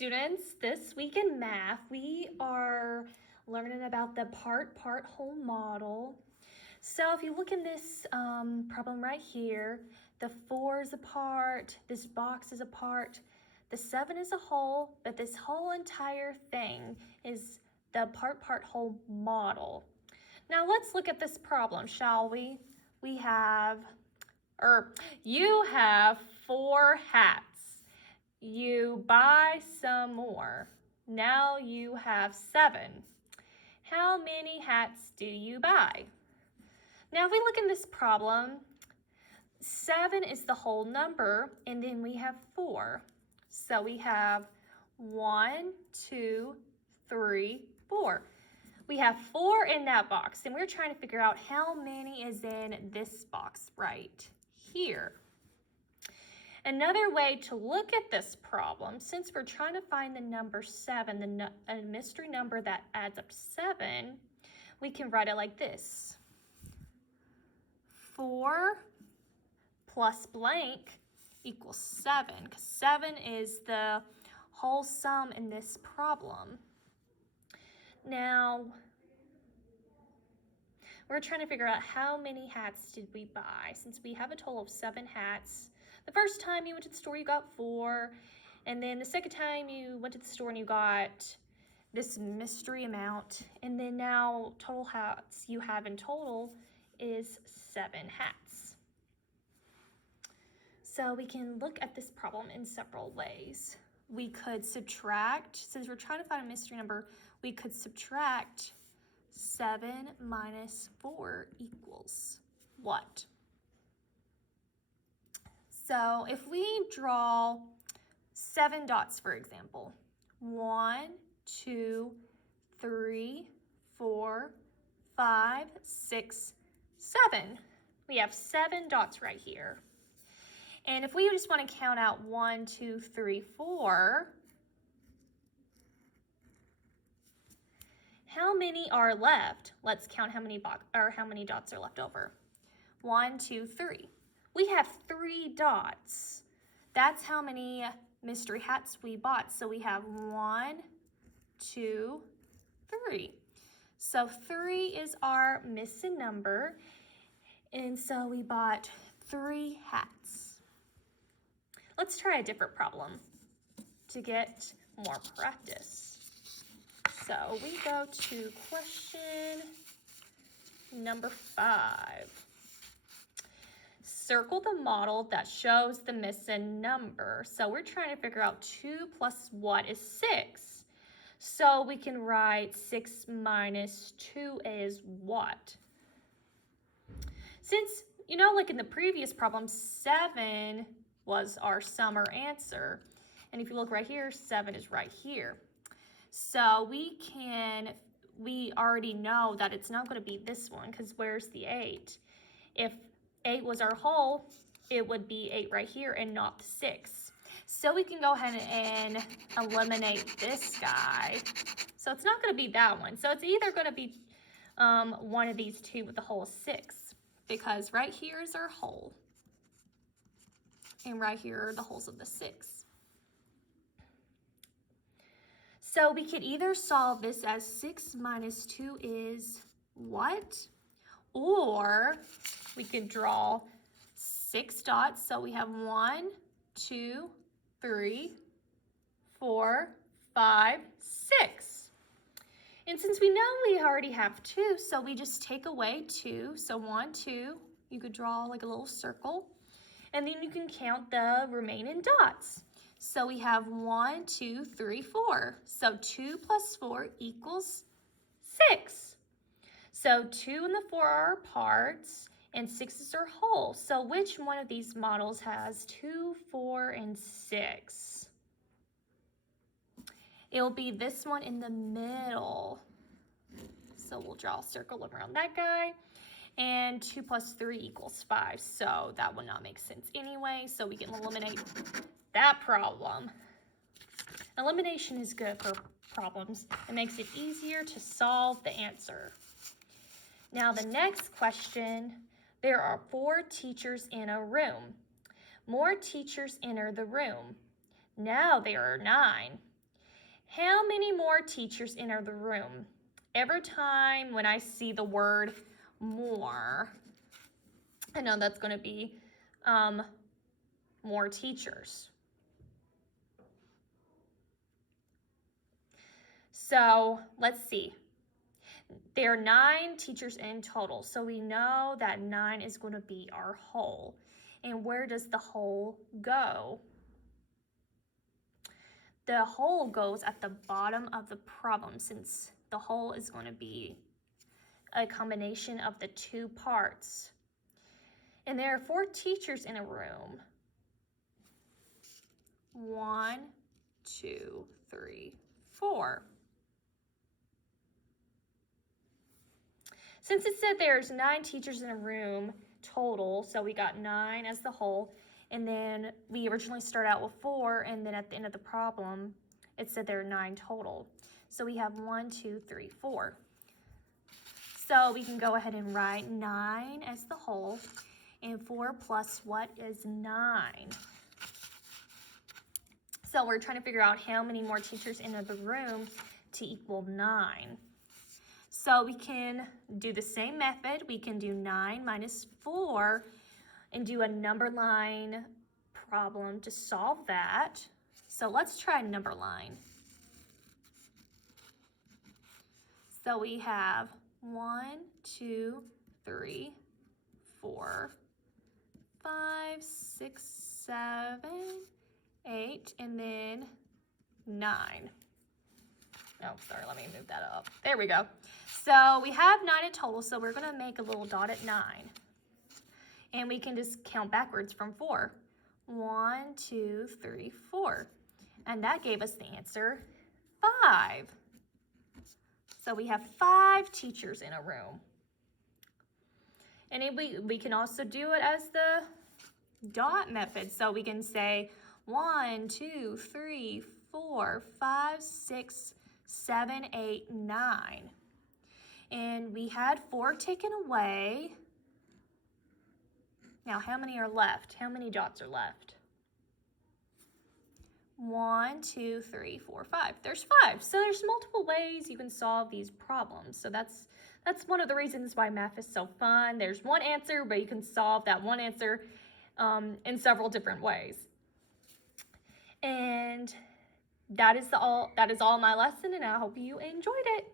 students. This week in math, we are learning about the part-whole model. So if you look in this problem right here, the 4 is a part, this box is a part, the 7 is a whole, but this whole entire thing is the part-whole model. Now let's look at this problem, shall we? You have 4 hats. You buy some more. Now you have 7. How many hats do you buy? Now if we look in this problem, 7 is the whole number, and then we have 4. So we have 1, 2, 3, 4. We have 4 in that box, and we're trying to figure out how many is in this box right here. Another way to look at this problem, since we're trying to find the number 7, a mystery number that adds up to 7, we can write it like this. 4 plus blank equals 7, because 7 is the whole sum in this problem. Now, we're trying to figure out how many hats did we buy. Since we have a total of 7 hats, the first time you went to the store, you got 4. And then the second time you went to the store and you got this mystery amount. And then now total hats you have in total is 7 hats. So we can look at this problem in several ways. We could subtract, since we're trying to find a mystery number, we could subtract 7 minus 4 equals what? So if we draw 7 dots, for example, 1, 2, 3, 4, 5, 6, 7. We have 7 dots right here. And if we just want to count out 1, 2, 3, 4, how many are left? Let's count how many dots are left over. 1, 2, 3. We have 3 dots. That's how many mystery hats we bought. So we have 1, 2, 3. So 3 is our missing number. And so we bought 3 hats. Let's try a different problem to get more practice. So we go to question number 5. Circle the model that shows the missing number. So we're trying to figure out 2 plus what is 6. So we can write 6 minus 2 is what? Since, like in the previous problem, 7 was our sum or answer. And if you look right here, 7 is right here. So we already know that it's not going to be this one, because where's the 8? If 8 was our whole, it would be 8 right here and not the 6. So we can go ahead and eliminate this guy. So it's not going to be that one. So it's either going to be one of these two with the whole 6, because right here is our whole. And right here are the holes of the 6. So we could either solve this as 6 minus 2 is what? Or we could draw 6 dots. So we have 1, 2, 3, 4, 5, 6. And since we know we already have 2, so we just take away 2. So 1, 2, you could draw like a little circle. And then you can count the remaining dots. So we have 1, 2, 3, 4. So 2 plus 4 equals 6. So 2 and the 4 are parts, and 6 is our whole. So which one of these models has 2, 4, and 6? It'll be this one in the middle. So we'll draw a circle around that guy. And 2 plus 3 equals 5. So that would not make sense anyway. So we can eliminate that problem. Elimination is good for problems. It makes it easier to solve the answer. Now the next question, there are 4 teachers in a room. More teachers enter the room. Now there are 9. How many more teachers enter the room? Every time when I see the word more, I know that's going to be more teachers. So let's see. There are 9 teachers in total. So we know that 9 is going to be our whole. And where does the whole go? The whole goes at the bottom of the problem, since the whole is going to be a combination of the 2 parts. And there are 4 teachers in a room. 1, 2, 3, 4. Since it said there's 9 teachers in a room total, so we got 9 as the whole, and then we originally start out with 4, and then at the end of the problem, it said there are 9 total. So we have 1, 2, 3, 4. So we can go ahead and write 9 as the whole, and 4 plus what is 9? So we're trying to figure out how many more teachers enter the room to equal 9. So we can do the same method. We can do 9 minus 4 and do a number line problem to solve that. So let's try number line. So we have 1, 2, 3, 4, 5, 6, 7, 8, and then 9. Oh, sorry, let me move that up. There we go. So we have 9 in total, so we're gonna make a little dot at 9. And we can just count backwards from 4. 1, 2, 3, 4. And that gave us the answer 5. So we have 5 teachers in a room. And we can also do it as the dot method. So we can say 1, 2, 3, 4, 5, 6, 7, 8, 9. And we had 4 taken away. Now, how many are left? How many dots are left? 1, 2, 3, 4, 5. There's 5. So there's multiple ways you can solve these problems. So that's one of the reasons why math is so fun. There's one answer, but you can solve that one answer in several different ways. And that is all my lesson, and I hope you enjoyed it.